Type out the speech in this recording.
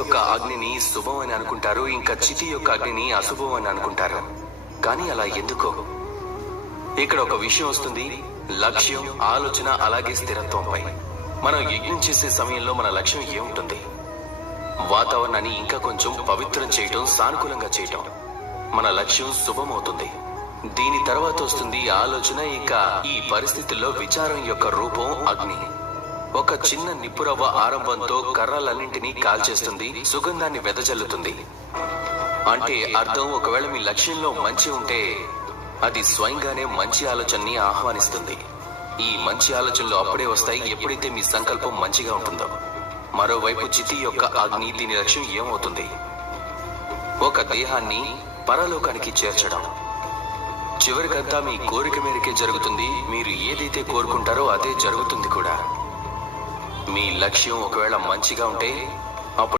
యొక్క అగ్నిని శుభం అని అనుకుంటారు, ఇంకా చితి యొక్క అగ్నిని అశుభం అని అనుకుంటారు. కానీ అలా ఎందుకు? ఇక్కడ ఒక విషయం వస్తుంది, లక్ష్యం, ఆలోచన, అలాగే స్థిరత్వంపై. మనం యజ్ఞం చేసే సమయంలో మన లక్ష్యం ఏముంటుంది? వాతావరణాన్ని ఇంకా కొంచెం పవిత్రం చేయటం, సానుకూలంగా చేయటం. మన లక్ష్యం శుభమవుతుంది. దీని తర్వాత వస్తుంది ఆలోచన. ఇక ఈ పరిస్థితుల్లో విచారం యొక్క రూపం అగ్ని. ఒక చిన్న నిప్పురవ్వ ఆరంభంతో కర్రలన్నింటినీ కాల్చేస్తుంది, సుగంధాన్ని వెదజల్లుతుంది. అంటే అర్థం, ఒకవేళ మీ లక్ష్యంలో మంచి ఉంటే అది స్వయంగానే మంచి ఆలోచనని ఆహ్వానిస్తుంది. ఈ మంచి ఆలోచనలు అప్పుడే వస్తాయి ఎప్పుడైతే మీ సంకల్పం మంచిగా ఉంటుందో. మరోవైపు చితి యొక్క అగ్ని, దీని లక్ష్యం ఏమవుతుంది? ఒక దేహాన్ని పరలోకానికి చేర్చడం. చివరికంతా మీ కోరిక మేరకే జరుగుతుంది. మీరు ఏదైతే కోరుకుంటారో అదే జరుగుతుంది కూడా. మీ లక్ష్యం ఒకవేళ మంచిగా ఉంటే